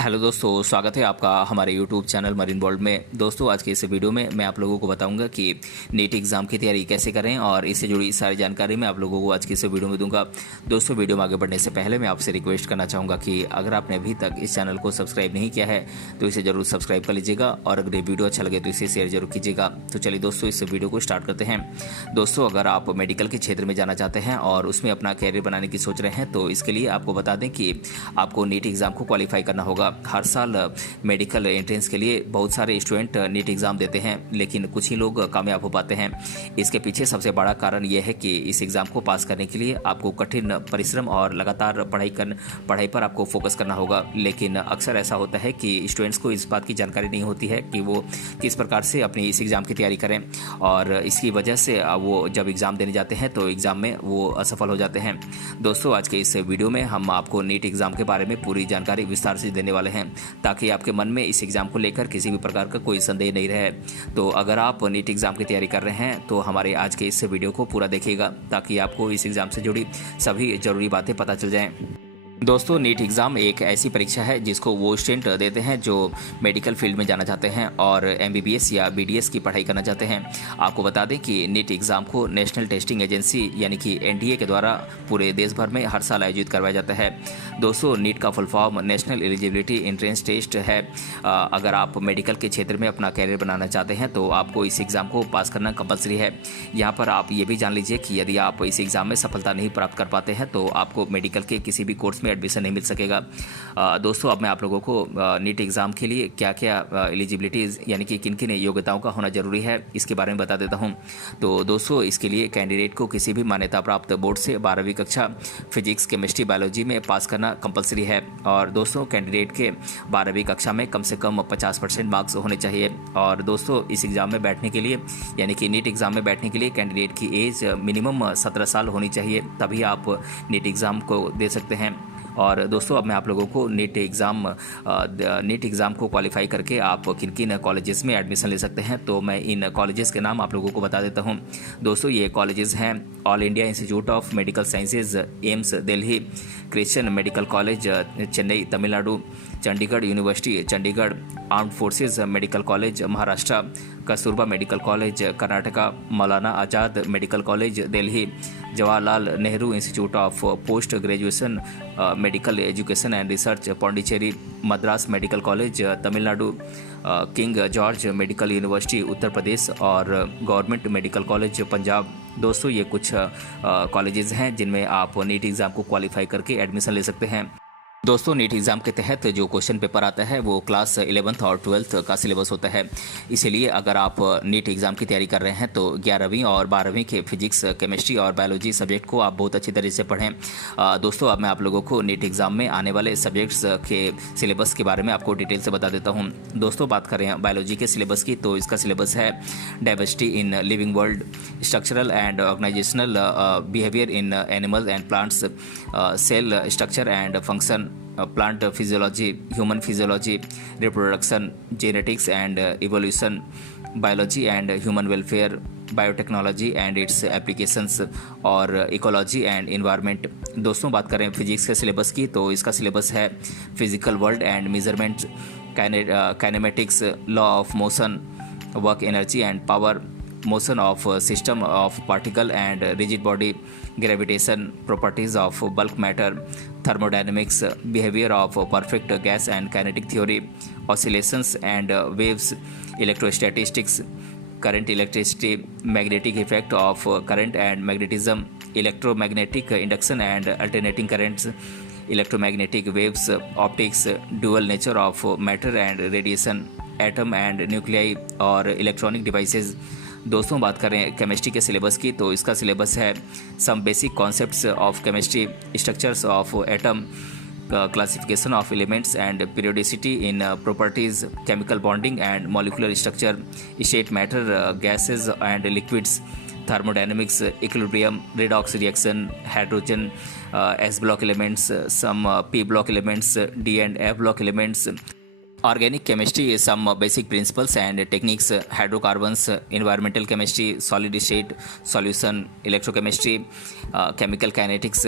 Hello दोस्तों, स्वागत है आपका हमारे यूट्यूब चैनल मरीन वर्ल्ड में। दोस्तों, आज के इस वीडियो में मैं आप लोगों को बताऊंगा कि नीट एग्ज़ाम की तैयारी कैसे करें और इससे जुड़ी सारी जानकारी मैं आप लोगों को आज की इस वीडियो में दूंगा। दोस्तों, वीडियो में आगे बढ़ने से पहले मैं आपसे रिक्वेस्ट करना चाहूँगा कि अगर आपने अभी तक इस चैनल को सब्सक्राइब नहीं किया है तो इसे ज़रूर सब्सक्राइब कर लीजिएगा और अगर ये वीडियो अच्छा लगे तो इसे शेयर जरूर कीजिएगा। तो चलिए दोस्तों, इस वीडियो को स्टार्ट करते हैं। दोस्तों, अगर आप मेडिकल के क्षेत्र में जाना चाहते हैं और उसमें अपना कैरियर बनाने की सोच रहे हैं तो इसके लिए आपको बता दें कि आपको नीट एग्ज़ाम को क्वालिफाई करना होगा। हर साल मेडिकल एंट्रेंस के लिए बहुत सारे स्टूडेंट नीट एग्ज़ाम देते हैं, लेकिन कुछ ही लोग कामयाब हो पाते हैं। इसके पीछे सबसे बड़ा कारण यह है कि इस एग्ज़ाम को पास करने के लिए आपको कठिन परिश्रम और लगातार पढ़ाई पर आपको फोकस करना होगा। लेकिन अक्सर ऐसा होता है कि स्टूडेंट्स को इस बात की जानकारी नहीं होती है कि वो किस प्रकार से अपनी इस एग्ज़ाम की तैयारी करें और इसकी वजह से वो जब एग्ज़ाम देने जाते हैं तो एग्ज़ाम में वो असफल हो जाते हैं। दोस्तों, आज के इस वीडियो में हम आपको नीट एग्ज़ाम के बारे में पूरी जानकारी विस्तार से देने वाले हैं ताकि आपके मन में इस एग्ज़ाम को लेकर किसी भी प्रकार का कोई संदेह नहीं रहे। तो अगर आप नीट एग्ज़ाम की तैयारी कर रहे हैं तो हमारे आज के इस वीडियो को पूरा देखिएगा ताकि आपको इस एग्ज़ाम से जुड़ी सभी ज़रूरी बातें पता चल जाएं। दोस्तों, नीट एग्ज़ाम एक ऐसी परीक्षा है जिसको वो स्टूडेंट देते हैं जो मेडिकल फील्ड में जाना चाहते हैं और एमबीबीएस या बीडीएस की पढ़ाई करना चाहते हैं। आपको बता दें कि नीट एग्ज़ाम को नेशनल टेस्टिंग एजेंसी यानी कि एनटीए के द्वारा पूरे देश भर में हर साल आयोजित करवाया जाता है। दोस्तों, नीट का full form national eligibility entrance test है। अगर आप मेडिकल के क्षेत्र में अपना कैरियर बनाना चाहते हैं तो आपको इस एग्ज़ाम को पास करना कंपलसरी है। यहाँ पर आप ये भी जान लीजिए कि यदि आप इस एग्ज़ाम में सफलता नहीं प्राप्त कर पाते हैं तो आपको मेडिकल के किसी भी कोर्स में एडमिशन नहीं मिल सकेगा। दोस्तों, अब मैं आप लोगों को नीट एग्ज़ाम के लिए क्या क्या एलिजिबिलिटीज़ यानी कि किन किन योग्यताओं का होना जरूरी है इसके बारे में बता देता हूं। तो दोस्तों, इसके लिए कैंडिडेट को किसी भी मान्यता प्राप्त बोर्ड से 12वीं कक्षा फिजिक्स, केमिस्ट्री, बायोलॉजी में पास करना कंपलसरी है। और दोस्तों, कैंडिडेट के 12वीं कक्षा में कम से कम 50% मार्क्स होने चाहिए। और दोस्तों, इस एग्ज़ाम में बैठने के लिए यानी कि नीट एग्ज़ाम में बैठने के लिए कैंडिडेट की एज मिनिमम 17 साल होनी चाहिए, तभी आप नीट एग्ज़ाम को दे सकते हैं। और दोस्तों, अब मैं आप लोगों को नीट एग्ज़ाम को क्वालिफाई करके आप किन किन कॉलेजेस में एडमिशन ले सकते हैं तो मैं इन कॉलेजेस के नाम आप लोगों को बता देता हूं। दोस्तों, ये कॉलेजेस हैं all India institute of medical sciences AIIMS Delhi, Christian medical college Chennai Tamil Nadu, Chandigarh university Chandigarh, armed forces medical college Maharashtra, Kasturba medical college Karnataka, Maulana Azad medical college Delhi, Jawaharlal Nehru institute of post graduation medical education and research Pondicherry, Madras medical college Tamil Nadu, King George medical university Uttar Pradesh और government medical college Punjab. दोस्तों, ये कुछ colleges हैं जिनमें आप NEET exam को qualify करके admission ले सकते हैं। दोस्तों, नीट एग्ज़ाम के तहत जो क्वेश्चन पेपर आता है वो क्लास 11th और 12th का सिलेबस होता है। इसीलिए अगर आप नीट एग्ज़ाम की तैयारी कर रहे हैं तो 11वीं और 12वीं के फिजिक्स, केमिस्ट्री और बायोलॉजी सब्जेक्ट को आप बहुत अच्छी तरीके से पढ़ें। दोस्तों, अब मैं आप लोगों को नीट एग्ज़ाम में आने वाले सब्जेक्ट्स के सिलेबस के बारे में आपको डिटेल से बता देता हूँ। दोस्तों, बात करें बायोलॉजी के सिलेबस की तो इसका सिलेबस है diversity in living world, structural and organisational behaviour in animal and plants, cell structure and function, plant physiology, human physiology, reproduction, genetics and evolution, biology and human welfare, biotechnology and it's applications और ecology and environment. दोस्तों, बात करें physics के syllabus की तो इसका syllabus है physical world and measurement, kinematics, law of motion, work energy and power, motion of system of particle and rigid body, gravitation, properties of bulk matter, thermodynamics, behavior of perfect gas and kinetic theory, oscillations and waves, electrostatistics, current, electricity, magnetic effect of current and magnetism, electromagnetic induction and alternating currents, electromagnetic waves, optics, dual nature of matter and radiation, atom and nuclei और electronic devices। दोस्तों, बात करें chemistry के syllabus की तो इसका syllabus है some basic concepts of chemistry, structures of atom, classification of elements and periodicity in properties, chemical bonding and molecular structure, state matter, gases and liquids, thermodynamics, equilibrium, redox reaction, hydrogen, S block elements, some P block elements, D and F block elements, Organic chemistry is some basic principles and techniques: hydrocarbons, environmental chemistry, solid state solution, electrochemistry, chemical kinetics,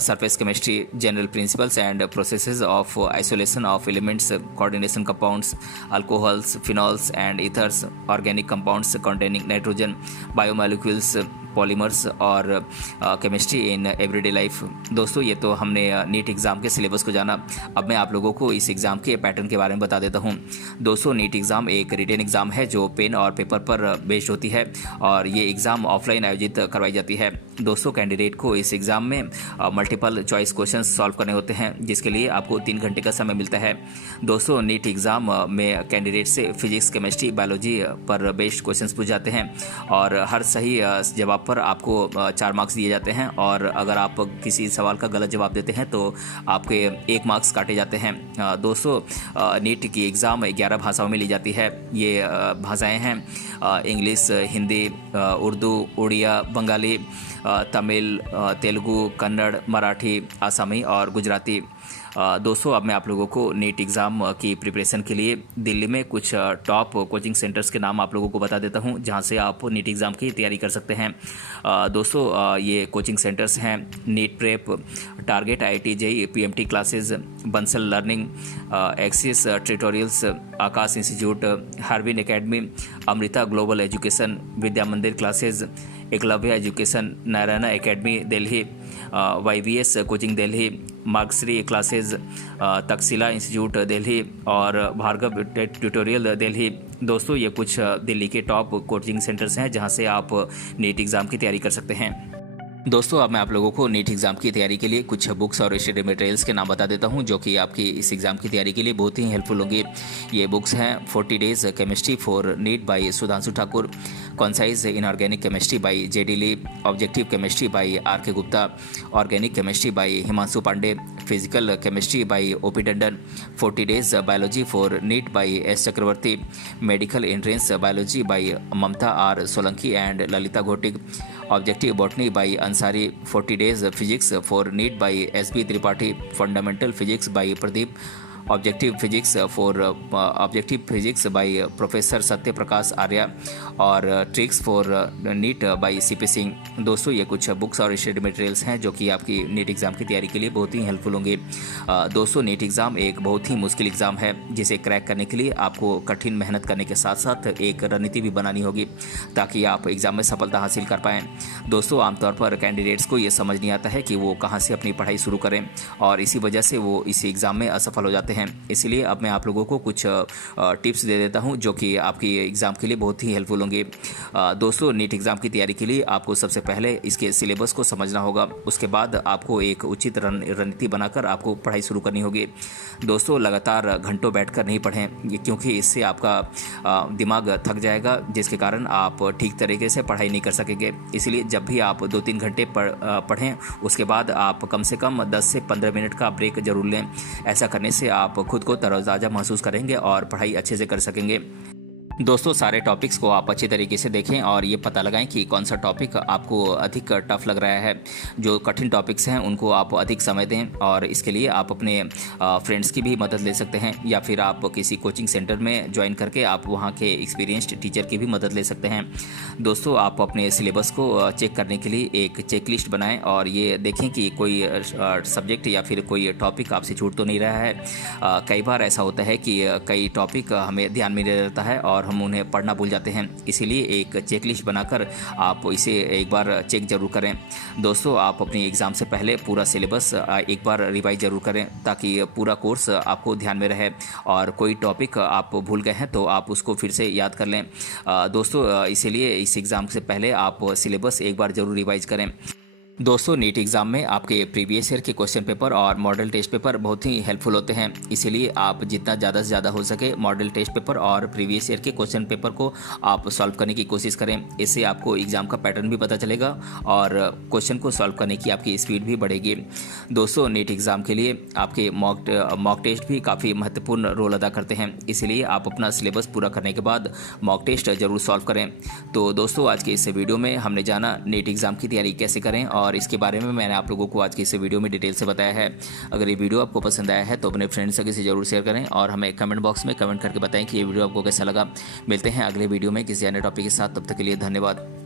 surface chemistry, general principles and processes of isolation of elements, coordination compounds, alcohols, phenols and ethers, organic compounds containing nitrogen, biomolecules, polymers और chemistry in everyday life. दोस्तों, ये तो हमने NEET exam के syllabus को जाना। अब मैं आप लोगों को इस एग्ज़ाम के पैटर्न के बारे में बता देता हूँ। दोस्तों, नीट एग्ज़ाम एक रिटन एग्ज़ाम है जो पेन और पेपर पर बेस्ड होती है और ये एग्ज़ाम ऑफलाइन आयोजित करवाई जाती है। दोस्तों, कैंडिडेट को इस एग्ज़ाम में मल्टीपल चॉइस क्वेश्चन सॉल्व करने होते हैं, जिसके लिए आपको 3 घंटे का समय मिलता है। दोस्तों, नीट एग्ज़ाम में कैंडिडेट से फिजिक्स, केमिस्ट्री, बायोलॉजी पर बेस्ड क्वेश्चन पूछ जाते हैं और हर सही जवाब पर आपको 4 मार्क्स दिए जाते हैं और अगर आप किसी सवाल का गलत जवाब देते हैं तो आपके 1 मार्क्स काटे जाते हैं। दोस्तों, नीट की एग्ज़ाम 11 भाषाओं में ली जाती है। ये भाषाएं हैं इंग्लिश, हिंदी, उर्दू, उड़िया, बंगाली, तमिल, तेलुगु, कन्नड़, मराठी, आसामी और गुजराती। दोस्तों, अब मैं आप लोगों को नीट एग्ज़ाम की प्रिपरेशन के लिए दिल्ली में कुछ टॉप कोचिंग सेंटर्स के नाम आप लोगों को बता देता हूं, जहां से आप नीट एग्ज़ाम की तैयारी कर सकते हैं। दोस्तों, ये कोचिंग सेंटर्स हैं NEET prep, target IIT JEE PMT classes, Bansal learning, Axis tutorials, Aakash institute, हार्विन academy, Amrita global education, Vidya Mandir classes, Eklavya education, Narayana academy Delhi, YVS coaching Delhi, मार्क्सरी क्लासेस, तक्षशिला इंस्टीट्यूट दिल्ली और भार्गव ट्यूटोरियल दिल्ली। दोस्तों, ये कुछ दिल्ली के टॉप कोचिंग सेंटर्स हैं जहां से आप नीट एग्ज़ाम की तैयारी कर सकते हैं। दोस्तों, अब मैं आप लोगों को नीट एग्ज़ाम की तैयारी के लिए कुछ बुक्स और स्टडी मटेरियल्स के नाम बता देता हूं, जो कि आपकी इस एग्ज़ाम की तैयारी के लिए बहुत ही हेल्पफुल होंगी। ये बुक्स हैं 40 days chemistry for NEET by Sudhanshu Thakur, concise inorganic chemistry by JD Lee, objective chemistry by RK Gupta, organic chemistry by Himanshu Pande, physical chemistry by OP Tandon, 40 days biology for NEET by S Chakravarti, medical entrance biology by Mamta R Solanki and Lalita Ghotik, objective botany by Ansari, 40 days physics for NEET by SB Tripathi, fundamental physics by Pradeep, objective physics by professor सत्य प्रकाश आर्या और tricks for NEET by CP Singh. दोस्तों, ये कुछ books और study materials हैं जो कि आपकी नीट एग्ज़ाम की तैयारी के लिए बहुत ही हेल्पफुल होंगे। दोस्तों, नीट एग्ज़ाम एक बहुत ही मुश्किल एग्ज़ाम है, जिसे क्रैक करने के लिए आपको कठिन मेहनत करने के साथ साथ एक रणनीति भी बनानी होगी ताकि आप एग्ज़ाम में सफलता हासिल कर पाएँ। दोस्तों, आमतौर पर कैंडिडेट्स को ये समझ नहीं आता है कि वो कहाँ से अपनी पढ़ाई शुरू करें और इसी वजह से वो इसी एग्ज़ाम में असफल हो जाते हैं। इसलिए अब मैं आप लोगों को कुछ टिप्स दे देता हूं जो कि आपकी एग्ज़ाम के लिए बहुत ही हेल्पफुल होंगे। दोस्तों, नीट एग्ज़ाम की तैयारी के लिए आपको सबसे पहले इसके सिलेबस को समझना होगा। उसके बाद आपको एक उचित रणनीति बनाकर आपको पढ़ाई शुरू करनी होगी। दोस्तों, लगातार घंटों बैठकर नहीं पढ़ें, क्योंकि इससे आपका दिमाग थक जाएगा, जिसके कारण आप ठीक तरीके से पढ़ाई नहीं कर सकेंगे। इसलिए जब भी आप 2-3 घंटे पढ़ें, उसके बाद आप कम से कम 10 से 15 मिनट का ब्रेक जरूर लें। ऐसा करने से आप खुद को तरोताज़ा महसूस करेंगे और पढ़ाई अच्छे से कर सकेंगे। दोस्तों, सारे टॉपिक्स को आप अच्छी तरीके से देखें और ये पता लगाएं कि कौन सा टॉपिक आपको अधिक टफ लग रहा है। जो कठिन टॉपिक्स हैं उनको आप अधिक समय दें और इसके लिए आप अपने फ्रेंड्स की भी मदद ले सकते हैं या फिर आप किसी कोचिंग सेंटर में ज्वाइन करके आप वहाँ के एक्सपीरियंस्ड टीचर की भी मदद ले सकते हैं। दोस्तों, आप अपने सिलेबस को चेक करने के लिए एक चेकलिस्ट बनाएं और ये देखें कि कोई सब्जेक्ट या फिर कोई टॉपिक आपसे छूट तो नहीं रहा है। कई बार ऐसा होता है कि कई टॉपिक हमें ध्यान में नहीं रहता है और हम उन्हें पढ़ना भूल जाते हैं। इसीलिए एक चेकलिस्ट बनाकर आप इसे एक बार चेक जरूर करें। दोस्तों, आप अपनी एग्ज़ाम से पहले पूरा सिलेबस एक बार रिवाइज जरूर करें ताकि पूरा कोर्स आपको ध्यान में रहे और कोई टॉपिक आप भूल गए हैं तो आप उसको फिर से याद कर लें। दोस्तों, इसीलिए इस एग्ज़ाम से पहले आप सिलेबस एक बार जरूर रिवाइज करें। दोस्तों, नीट एग्ज़ाम में आपके प्रीवियस ईयर के क्वेश्चन पेपर और मॉडल टेस्ट पेपर बहुत ही हेल्पफुल होते हैं। इसीलिए आप जितना ज़्यादा से ज़्यादा हो सके मॉडल टेस्ट पेपर और प्रीवियस ईयर के क्वेश्चन पेपर को आप सॉल्व करने की कोशिश करें। इससे आपको एग्ज़ाम का पैटर्न भी पता चलेगा और क्वेश्चन को सॉल्व करने की आपकी स्पीड भी बढ़ेगी। दोस्तों, नीट एग्ज़ाम के लिए आपके मॉक टेस्ट भी काफ़ी महत्वपूर्ण रोल अदा करते हैं। इसलिए आप अपना सिलेबस पूरा करने के बाद मॉक टेस्ट जरूर सॉल्व करें। तो दोस्तों, आज के इस वीडियो में हमने जाना नीट एग्ज़ाम की तैयारी कैसे करें और और इसके बारे में मैंने आप लोगों को आज की इस वीडियो में डिटेल से बताया है। अगर ये वीडियो आपको पसंद आया है तो अपने फ्रेंड्स से किसी जरूर शेयर करें और हमें कमेंट बॉक्स में कमेंट करके बताएं कि ये वीडियो आपको कैसा लगा। मिलते हैं अगले वीडियो में किसी अन्य टॉपिक के साथ, तब तक के लिए धन्यवाद।